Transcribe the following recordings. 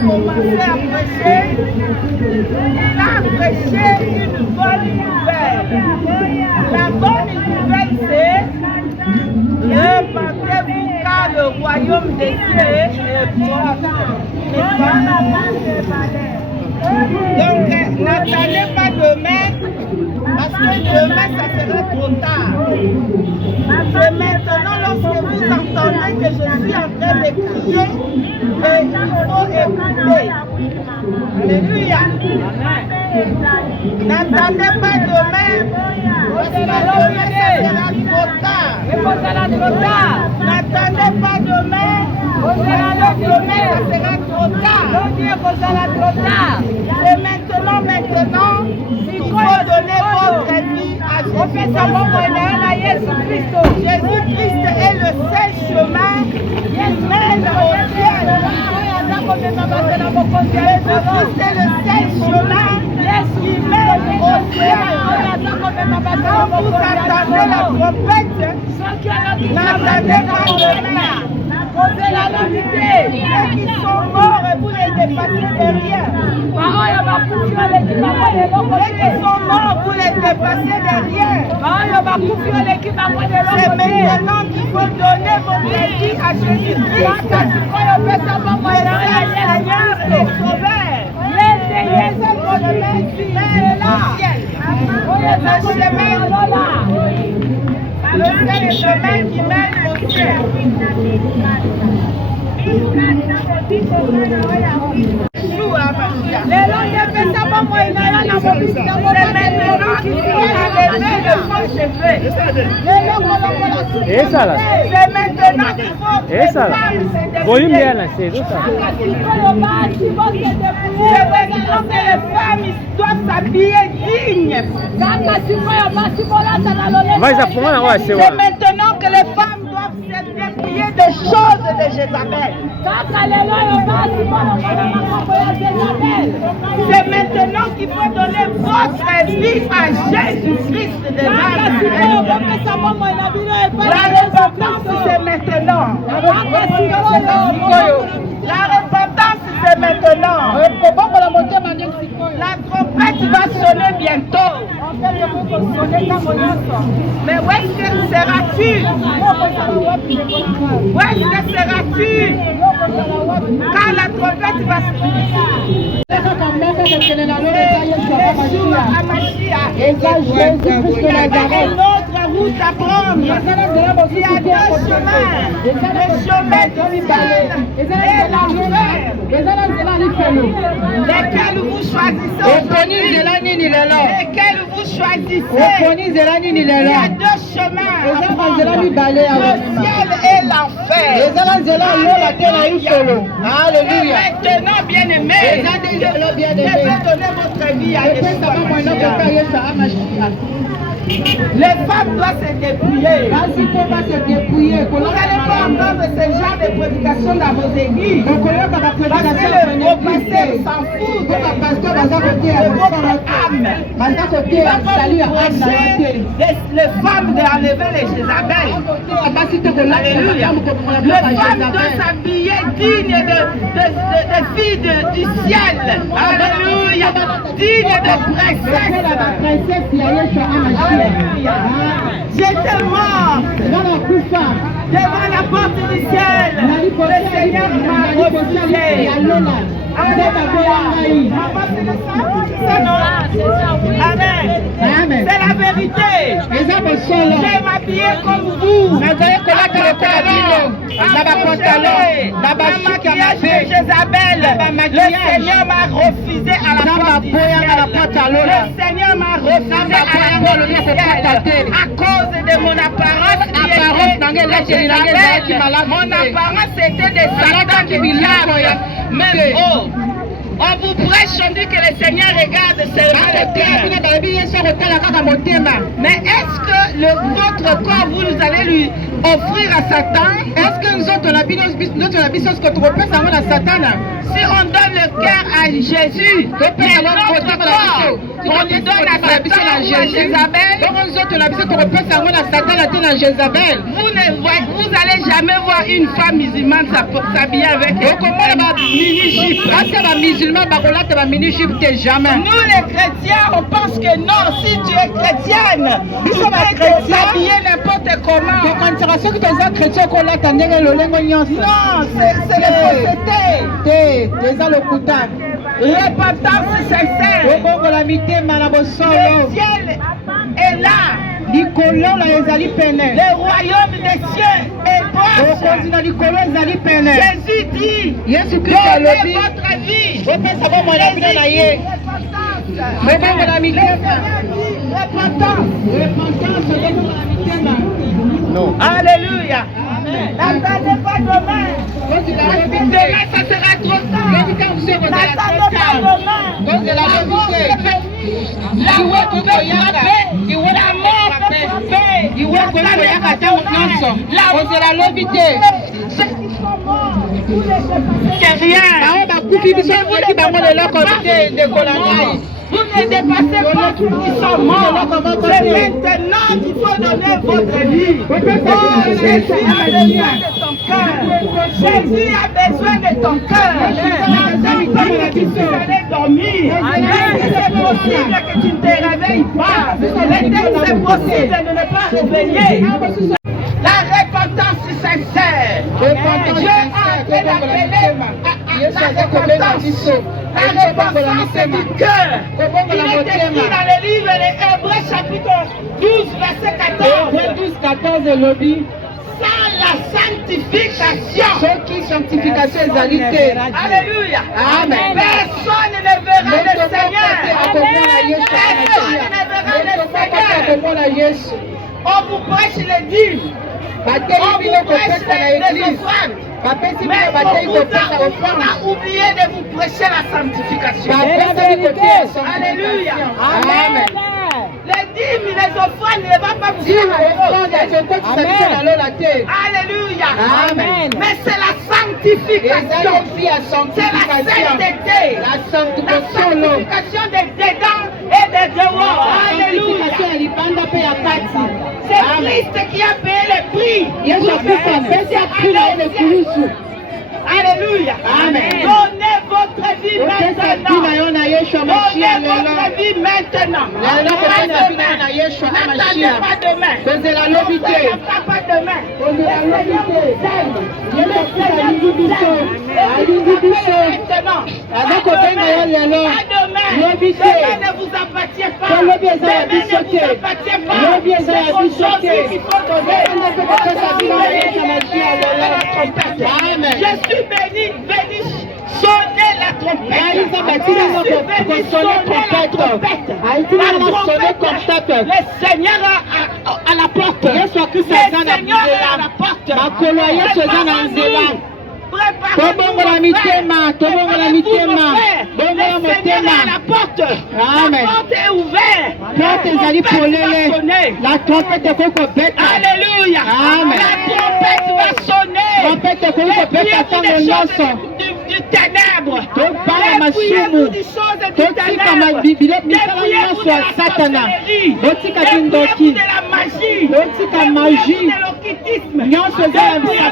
commencé à prêcher, il a prêché une bonne nouvelle. La bonne nouvelle, c'est répandez-vous car le royaume des cieux est proche. Donc n'attendez pas demain, parce que demain ça sera trop tard. C'est maintenant lorsque vous entendez que je suis en train de crier, qu'il faut écouter. Alléluia. N'attendez pas demain, parce que demain ça sera trop tard. N'attendez pas demain, parce que demain ça sera trop tard. C'est maintenant qu'il faut donner votre vie à Jésus-Christ. Jésus-Christ est le seul chemin qui mène au ciel. Jésus-Christ est le seul chemin qui mène au ciel. Quand vous attendez la trompette, n'attendez pas demain. Ceux qui sont morts, vous les dépassez de rien. Ceux qui sont morts, vous les dépassez de rien. C'est maintenant qu'il faut donner votre vie à Jésus-Christ. Le Seigneur est sauveur. Le chemin qui mène au ciel. Esa là. C'est maintenant qu'il faut que Esa là. Volume bien là, c'est tout ça. C'est maintenant que les femmes doivent s'habiller dignes. C'est maintenant que les femmes doivent se dépouiller des choses de Jézabel. C'est maintenant qu'il faut donner votre vie à Jésus-Christ de Nazareth. La repentance, c'est maintenant. La repentance, c'est maintenant. La trompette va sonner bientôt. Mais où est-ce que seras-tu? Où est-ce que seras-tu quand la trompette va sonner? Il y a une autre route à prendre. Il y a deux chemins. Le chemin du ciel et l'enfer. Lesquels vous choisissez aujourd'hui? Lesquels vous choisissez? Il y a deux chemins. Le ciel et l'enfer. Alléluia. Maintenant, bien-aimés, je vais donner votre vie à Yeshua. Les femmes doivent se dépouiller. Vous n'allez pas entendre ce genre de prédication dans vos églises. Parce que le pasteur s'en fout de votre âme. Il va pas vous prêcher les femmes d'enlever les Jézabel. Alléluia. Les femmes doivent s'habiller dignes de filles du ciel. Alléluia. Dignes de princesses. J'étais mort devant la porte du ciel. Le Seigneur m'a refusé. Amen. C'est la vérité. J'ai m'habillé comme vous. Un maquillage de Jézabel. Le Seigneur m'a refusé à la porte du ciel. Le Seigneur m'a refusé à la porte du ciel. À cause de mon apparence qui était mon apparence était des Satan qui vilaient. Mais oh, on vous prêche, on dit que le Seigneur regarde seulement le cœur. Mais est-ce que votre corps, vous allez lui offrir à Satan? Est-ce que nous autres, si on donne le cœur à Jésus, notre corps On lui donne à Satan ou à Jézabel. Vous n'allez jamais voir une femme musulmane s'habiller avec un mini-jupe. Nous les chrétiens, on pense que non, si tu es chrétienne, tu peux t'habiller n'importe comment. Non, c'est la fausseté. Repentance sincère. Le ciel est là. Le royaume des cieux est proche. Jésus dit, donnez votre vie. Alléluia. N'attendez pas demain. Demain, ça sera trop tard. N'attendez pas demain. La mort peut frapper. La mort peut frapper. Ceux qui sont morts, c'est rien. Vous ne dépassez pas ceux qui sont morts. C'est maintenant qu'il faut donner votre vie. Jésus a besoin de ton cœur. Jésus a besoin de ton cœur. N'attends pas que tu puisses aller dormir. Même si c'est possible que tu ne te réveilles pas. C'est possible de ne pas réveiller. La repentance sincère. Dieu a appelé la repentance. La repentance du cœur. Il est écrit dans le livre des Hébreux chapitre 12 verset 14. Sans la sanctification. Alléluia. Amen. Personne ne verra le Seigneur. Personne ne verra le Seigneur. On vous prêche les dîmes. On vous prêche les offrandes. Mais on a oublié de vous prêcher la sanctification. Alléluia. Amen. Les dîmes, les offrandes ne vont pas vous faire. Alléluia. Amen. Mais c'est la sanctification. C'est la sainteté. La sanctification des dedans et des dehors. Alléluia. C'est Christ qui a payé le prix. Alléluia. Amen. Donnez votre vie maintenant. Donnez votre vie maintenant. N'attendez pas demain. Ne pas demain. Demain ne vous appartient pas. Demain ne vous appartient pas. C'est aux choses qu'il faut donner. Je suis béni, sonnez la trompette. Je suis béni, sonnez la trompette. Le Seigneur à la porte. Le Seigneur est à la porte. Préparez-vous à la porte. La porte est ouverte. La trompette va sonner. Alléluia. La trompette va sonner. Du ténèbre. Dépouillez-vous des choses du ténèbre. Dépouillez-vous de la sorcellerie. Dépouillez-vous de la magie. Dépouillez-vous de l'occultisme. Dépouillez-vous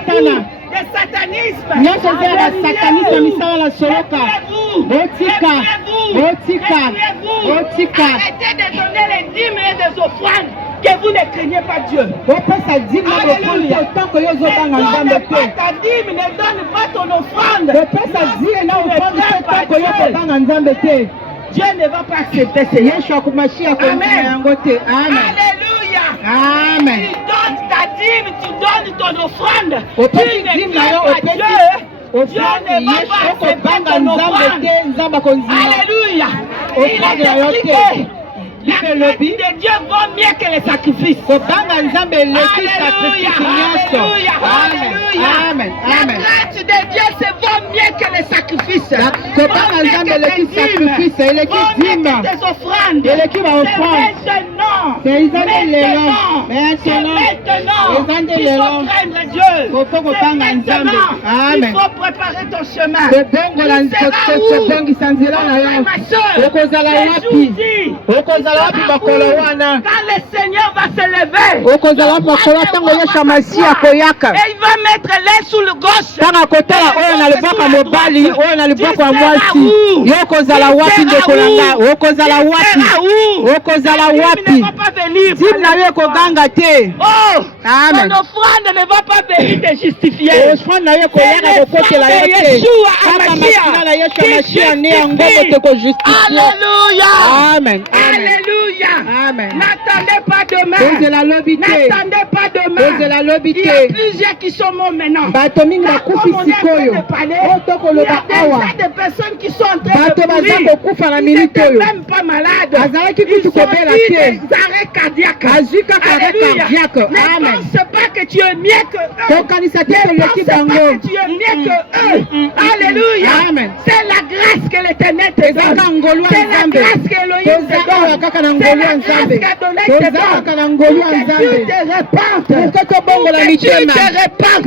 de satanisme. Arrêtez de donner les dîmes et des offrandes. Que vous ne craignez pas Dieu. Alléluia. Ne donne pas ta dîme, ne donne pas ton offrande. Dieu ne va pas accepter cela. Amen. Alléluia. Amen. Tu donnes ta dîme, tu donnes ton offrande. Tu ne crains pas Dieu. Dieu ne va pas accepter ton offrande. Alléluia. Il est expliqué. La grâce de Dieu vaut mieux que les sacrifices. Alléluia, alléluia. Amen. La grâce de Dieu se vaut mieux que les sacrifices. Vaut mieux que tes dîmes, tes offrandes. C'est maintenant. Il faut craindre Dieu. Maintenant, il faut préparer ton chemin. Tu seras où? Ma soeur, quand le Seigneur va se lever, et il va mettre l'un sous le gauche, ton offrande ne va pas venir te justifier. Alléluia. Amen. Alléluia. Amen. N'attendez pas demain. N'attendez pas demain. Il y a plusieurs qui sont morts maintenant. Comme on est en train de parler, il y a déjà des personnes qui sont en train de mourir. Ils n'étaient même pas malades. Ils ont eu des arrêts cardiaques. Alléluia. Ne pense pas que tu es mieux que eux. Ne pense pas que tu es mieux que eux. Alléluia. C'est la grâce que l'Éternel te donne. C'est la grâce que Elohim te donne. C'est la grâce qu'Adonai te donne. Que tu te repentes. Que tu te repentes.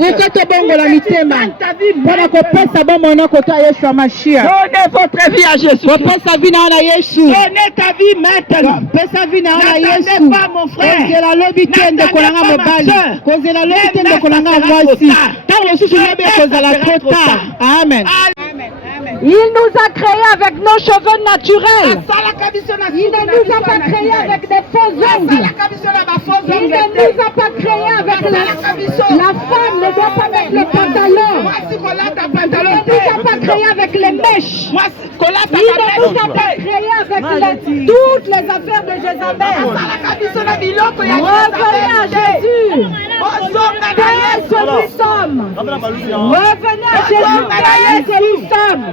Ta vie maintenant. Donnez votre vie à Jésus. Donnez ta vie maintenant. N'attendez pas mon frère. N'attendez pas ma soeur. Amen. Il nous a créés avec nos cheveux naturels. Il ne nous a pas créés avec des faux ongles. Il ne nous a pas créés avec la femme ne doit pas mettre le pantalon. Il ne nous a pas créés avec les mèches. Il ne nous a pas créés avec toutes les affaires de Jézabel. Revenez à Jésus. Qu'est-ce que nous sommes? Revenez à Jésus. Qu'est-ce que nous sommes?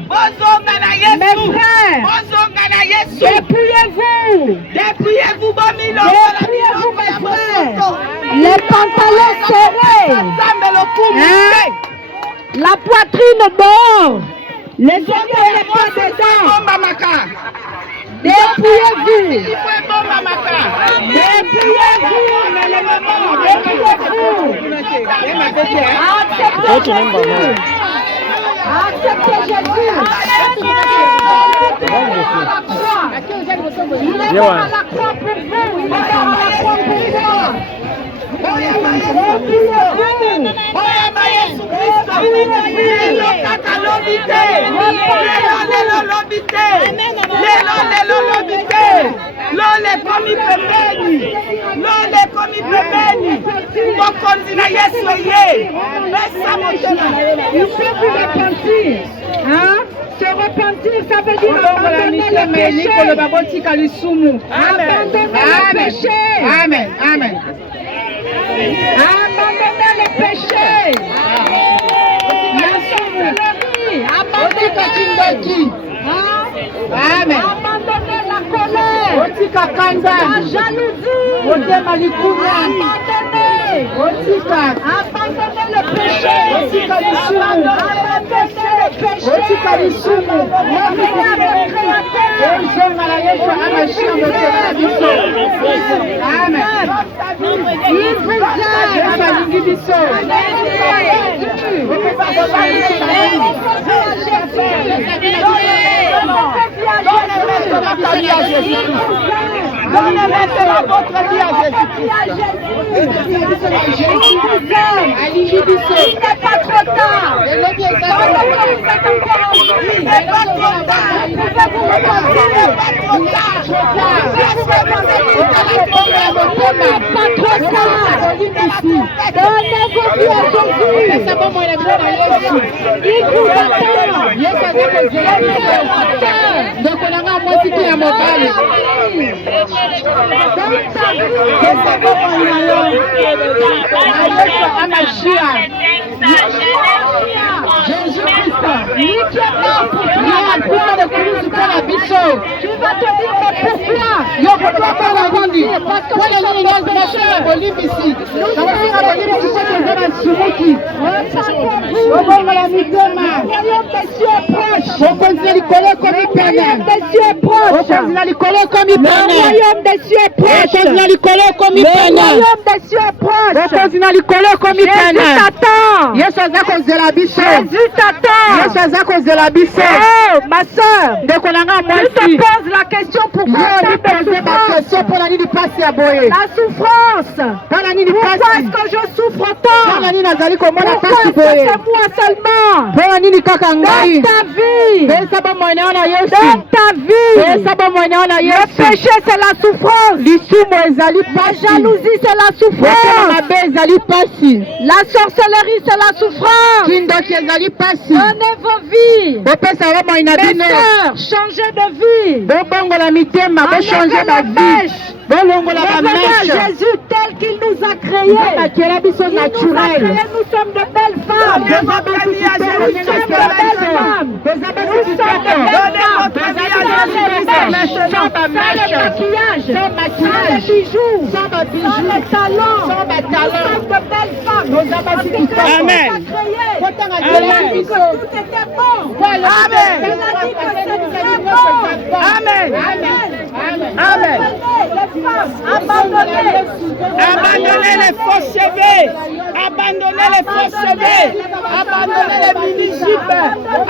Mes frères, dépouillez-vous. Dépouillez-vous, mes frères. Les pantalons serrés. La poitrine dehors. Les ongles les pas dedans. Dépouillez-vous. Acceptez Jésus. Il est mort à la croix pour vous. Il est mort à la croix pour moi. Il faut vous repentir. Se repentir, ça veut dire abandonner le péché. Abandonner le péché. Amen. Amen. Abandonner le péché. La sorcellerie. Abandonner. Amen. Abandonner la colère. La jalousie. Abandonner. Abandonner le péché. Abandonner le péché. Revenez à votre Créateur. Amen. Il Donnez maintenant votre vie à Jésus-Christ. Il n'est pas trop tard. Il n'est pas trop tard. Pouvez-vous repentir? Il n'est pas trop tard. Donnez vos vies à Jésus. Il vous Tu vas te dire, mais pourquoi? Ma soeur, tu te poses la question pourquoi la souffrance. Pourquoi est-ce que je souffre tant? Pourquoi est-ce que c'est moi seulement? Dans ta vie, le péché c'est la souffrance, la jalousie c'est la souffrance, la sorcellerie c'est la souffrance. Donnez vos vies, mes sœurs, changez de vie, revenez à Jésus tel qu'il nous a créés. Nous sommes de belles femmes. Nous sommes de belles femmes. Sans maquillage, sans bijoux, sans talons. Nous sommes de belles femmes. Amen. Elle a dit que tout était bon. Elle a dit que c'est très bon. Amen. Amen. Les femmes, Abandonnez les faux cheveux. Abandonnez les faux cheveux. Abandonnez les mini-jupes.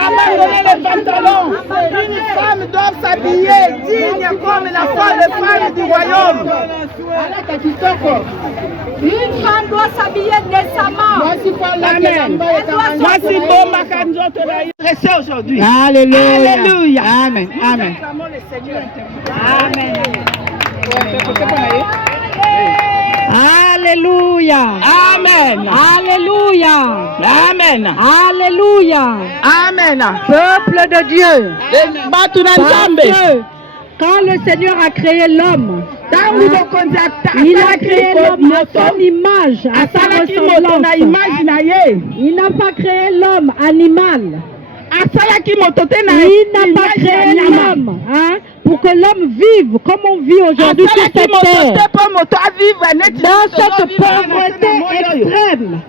Abandonnez les pantalons. Une femme doit s'habiller digne comme la femme du royaume. Une femme doit s'habiller décemment. Amen. Voici bon Makanzoto dressé aujourd'hui. Alléluia. Amen. Amen. Amen. Alléluia. Amen. Alléluia. Amen. Alléluia. Amen. Peuple de Dieu. Parce que Amen. quand le Seigneur a créé l'homme, il a créé l'homme à son image, à sa ressemblance. Il n'a pas créé l'homme animal. Il n'a pas créé l'homme pour que l'homme vive comme on vit aujourd'hui sur cette terre. Dans cette pauvreté extrême.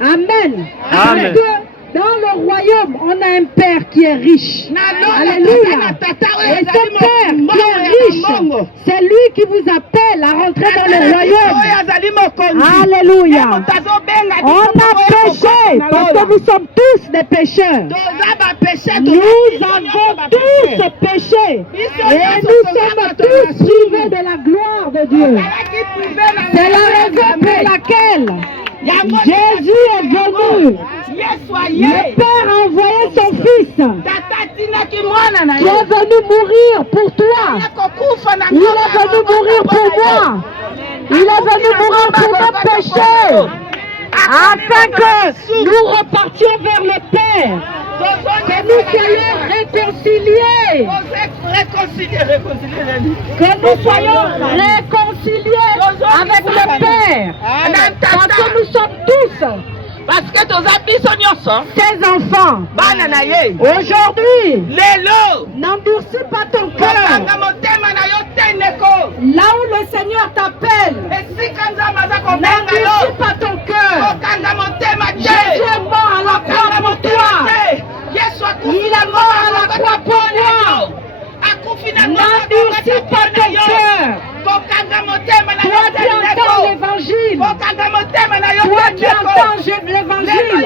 Amen. Amen. Parce que dans le royaume, on a un père qui est riche. Alléluia. Et ce père qui est riche, c'est lui qui vous appelle à rentrer dans le royaume. Alléluia. On a péché parce que nous sommes tous des pécheurs. Nous avons tous péché. Et nous sommes tous privés de la gloire de Dieu. C'est la raison pour laquelle Jésus est venu. Le Père a envoyé son Fils qui est venu mourir pour toi. Il est venu mourir pour moi. Il est venu mourir pour nos péchés, afin que nous repartions vers le Père, que nous soyons réconciliés, que nous soyons réconciliés avec le Père, parce que nous sommes tous ses enfants. Aujourd'hui, n'endurcis pas ton cœur. Là où le Seigneur t'appelle, n'endurcis pas ton cœur. Jésus est mort à la croix pour toi. Il est mort à la croix pour moi. N'endurcis pas ton cœur. Toi qui entends l'évangile. Toi qui entends l'évangile.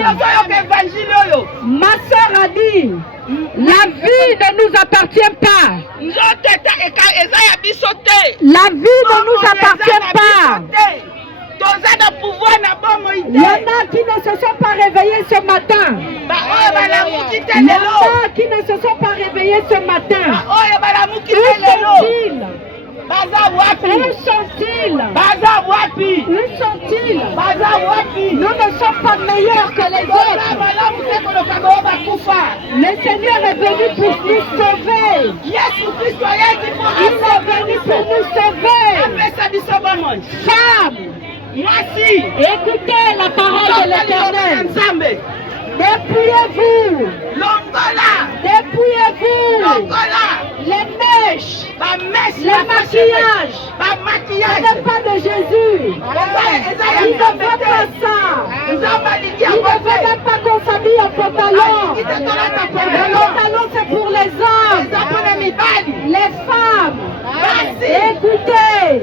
Ma soeur a dit, la vie ne nous appartient pas. La vie ne nous appartient pas. Il y en a qui ne se sont pas réveillés ce matin. Il y en a qui ne se sont pas réveillés ce matin. Où sont-ils? Où sont-ils? Nous ne sommes pas meilleurs que les autres. Le Seigneur est venu pour nous sauver. Il est venu pour nous sauver. Femme, écoutez la parole de l'Éternel. Dépouillez-vous. Dépouillez-vous. Les mèches. Le maquillage. Ce n'est pas de Jésus. Il ne veut pas ça. Il ne veut même pas qu'on s'habille en pantalon. Le pantalon, c'est pour les hommes. Les femmes. Écoutez.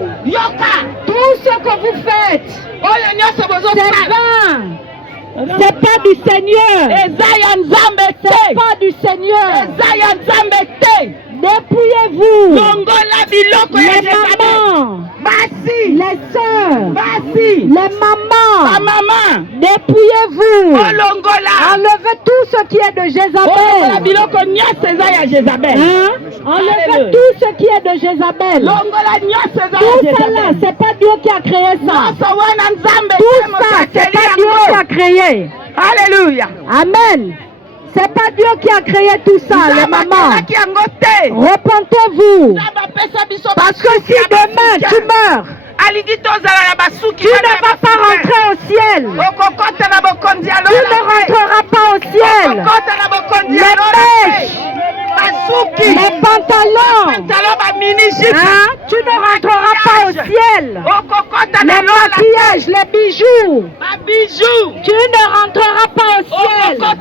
Tout ce que vous faites, c'est vain. C'est pas du Seigneur. C'est pas du Seigneur. Dépouillez-vous. Les mamans, les soeurs, les mamans, dépouillez-vous. Enlevez tout ce qui est de Jézabel. Enlevez tout ce qui est de Jézabel. Tout ça là, c'est pas Dieu qui a créé ça. Tout ça, c'est pas Dieu qui a créé. Alléluia. Amen. C'est pas Dieu qui a créé tout ça, les mamans. Repentez-vous. Parce que si demain tu meurs, tu ne vas pas rentrer au ciel. Tu ne rentreras pas au ciel. Les mèches, les pantalons, tu ne rentreras pas au ciel. Les maquillages, les bijoux, tu ne rentreras pas au ciel. Non,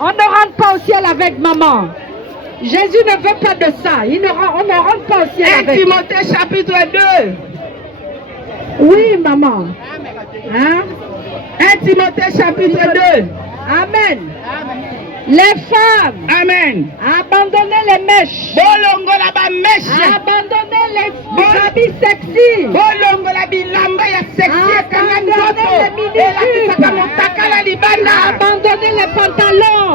on ne rentre pas au ciel avec maman. Jésus ne veut pas de ça. On ne rentre pas au ciel avec. Timothée chapitre 2. Oui, maman. 1 Timothée chapitre 2. Amen. Les femmes. Amen. Abandonnez les mèches. Abandonnez les habits sexy. Abandonnez les minuscules. Abandonnez les pantalons.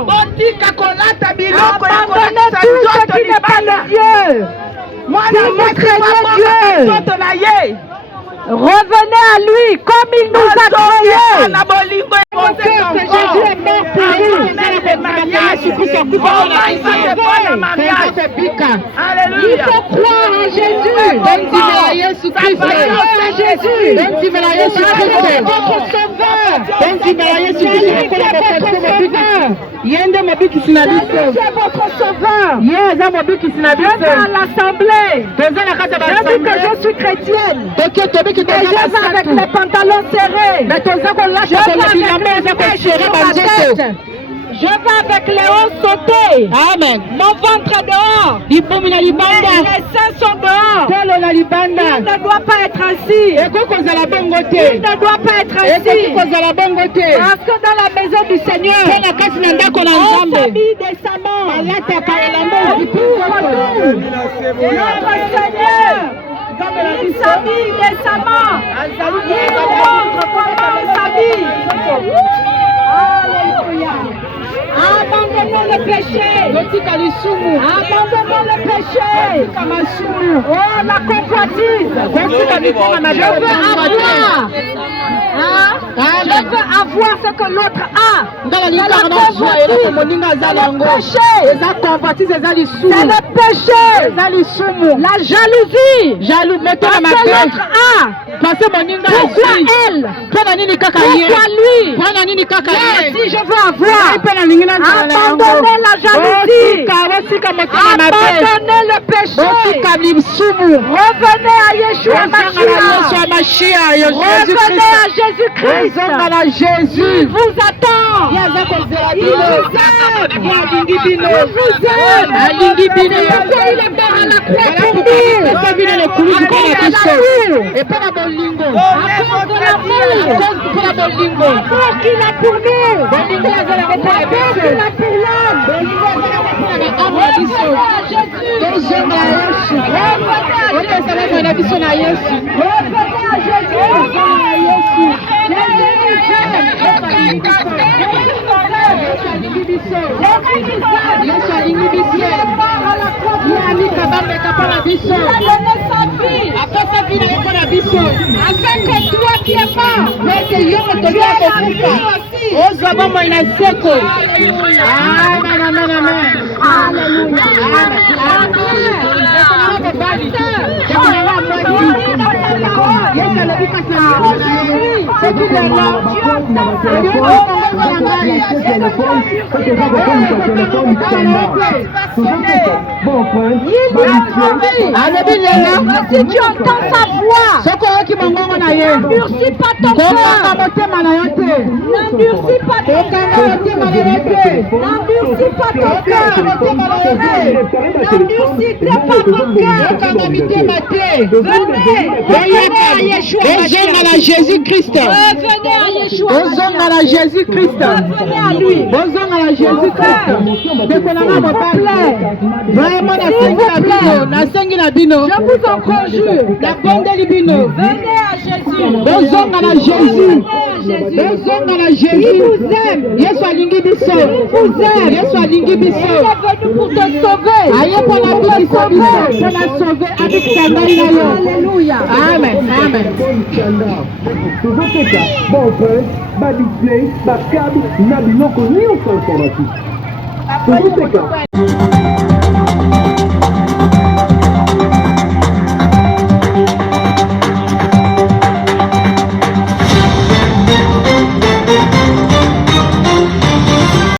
Abandonnez tout ce qui n'est pas de Dieu. Si vous craignez Dieu, revenez à lui comme il nous a créés. Jésus est mort pour nous. Il faut croire en Jésus. C'est votre sauveur. Je vais à l'assemblée. Je dis que je suis chrétienne. Et je vais avec les pantalons serrés. Je vais avec les hauts sautés. Amen. Mon ventre est dehors. Les seins sont dehors. Il ne doit pas être ainsi. Il ne doit pas être ainsi. Parce que dans la maison du Seigneur, on s'habille décemment. Notre Seigneur, il s'habille décemment. Il nous montre comment on s'habille. Alléluia. Abandonnons le péché. Abandonnons le péché. Oh, la convoitise. Je veux avoir ce que l'autre a. C'est le péché. La jalousie. Parce que l'autre a. Pourquoi elle? Pourquoi lui? Si je veux avoir, abandonnez la jalousie. Abandonnez le péché. Revenez à Yeshua Mashiach. Revenez à Jésus-Christ. Il vous attend. Il vous aime. Il est mort à la croix pour nous. L'amour qu'il a pour nous. L'amour qu'il a pour l'homme. Revenez à Jésus. Revenez à Jésus. Afin que toi qui es mort, Alléluia. Si tu entends sa voix, n'endurcis pas ton cœur. N'endurcis pas ton cœur. N'endurcis pas ton cœur. N'endurcis pas ton cœur. Venez à Yeshua. Revenez à Jésus-Christ. Revenez à Yeshua. Revenez à Jésus-Christ. Revenez à lui. Revenez à Jésus-Christ. Je vous en conjure. Venez à Jésus. Revenez à Jésus. Revenez à Jésus. Il vous aime. Il vous aime. Il est venu pour te sauver. Alléluia. Amen. Amen. Bon frère, ba display, ba câble, na biloko nyonso informatique.